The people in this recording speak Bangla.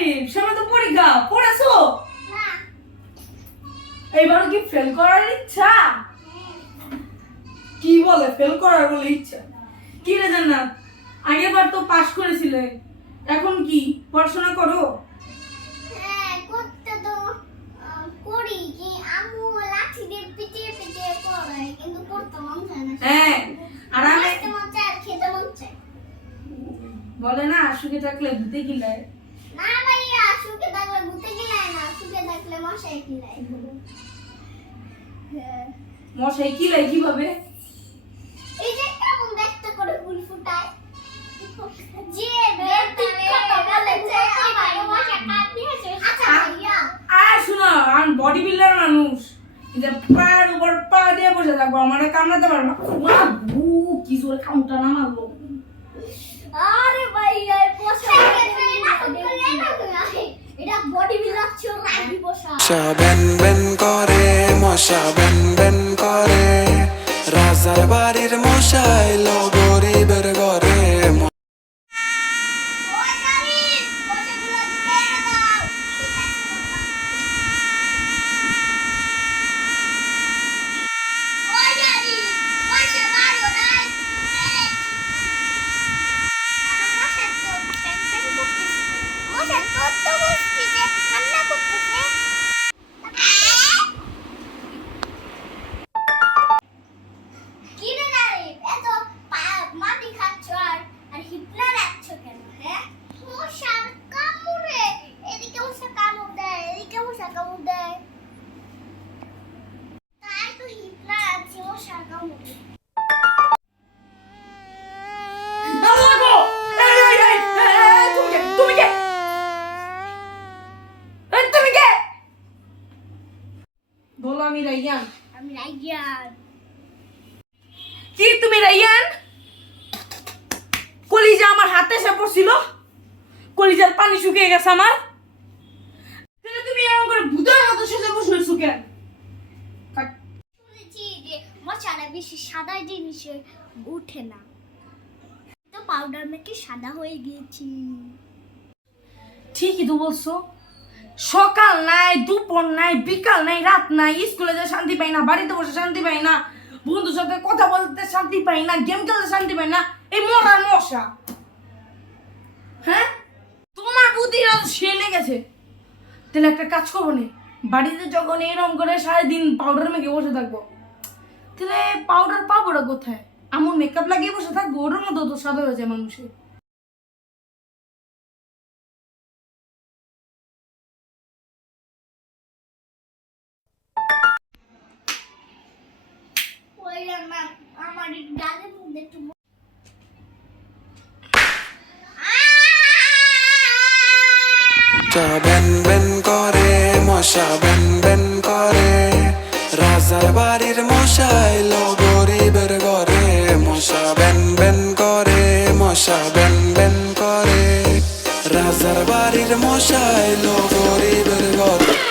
জারিফ সামনে তো পরীক্ষা পড়েছো এইবার কি ফেল করার ইচ্ছা? কি বলে ফেল করার বলে ইচ্ছা? কি রে জান্নাত? আগের বার তো পাশ করেছিলে এখন কি? পড়াশোনা করো? হ্যাঁ হ্যাঁ বলে না সুখে থাকলে ভূতে গিলায়। না ভাইয়া সুখে থাকলে ভূতে গিলায় না সুখে থাকলে মশাই গিলায় হ্যাঁ। মশাই কীভাবে? এই যে কেমন দেখতে করে ফুল ফুটায়। যে কান দিয়েছে আচ্ছা আর বডি বিল্ডার মানুষ। যে পায়ের উপর পা দিয়ে বসে থাকব আমার কামড়াতে পারব না। ভু, কি জোরে কামটা না মারলো আরে বডি বিল্ডার রাগি পোষা মশা বেন বেন করে মশা বেন বেন করে রাজার বাড়ির মশাই। বলো আমি রাইয়ান আমি রাইয়ান কি তুমি রাইয়ান কলিজা আমার হাতে এসে পড়ছিল কলিজার পানি শুকিয়ে গেছে আমার তুমি এরকম করে ভূতের মতো সেজে বসে কেন বেশি সাদা জিনিসে উঠে না। তো পাউডার মেখে সাদা হয়ে গিয়েছি। ঠিকই তো বলছো। সকাল নাই, দুপুর নাই, বিকাল নাই, রাত নাই, স্কুলে যা শান্তি পাই না, বাড়িতে বসে শান্তি পাই না, বন্ধুর সাথে কথা বলতে শান্তি পাই না গেম খেলতে শান্তি পাই না, এই মরার মশা। হ্যাঁ? তোমার বুদ্ধি সে লেগেছে। তাহলে একটা কাজ করব নি, বাড়িতে যখন এরকম করে সারাদিন পাউডার মেখে বসে থাকব। তাহলে পাউডার পাবো না কোথায়? আমার মেকআপ লাগিয়ে বসে থাকব ওটার মতো তো সাদা হয়ে যায় মানুষের। ওই না আমার এই ডালের মধ্যে একটু মশা বেন বেন করে মশা রাজার বাড়ির মশাই, লো গরিবের ঘরে মশা বেন বেন করে, মশা বেন বেন করে। রাজার বাড়ির মশাই, লো গরিবের ঘরে।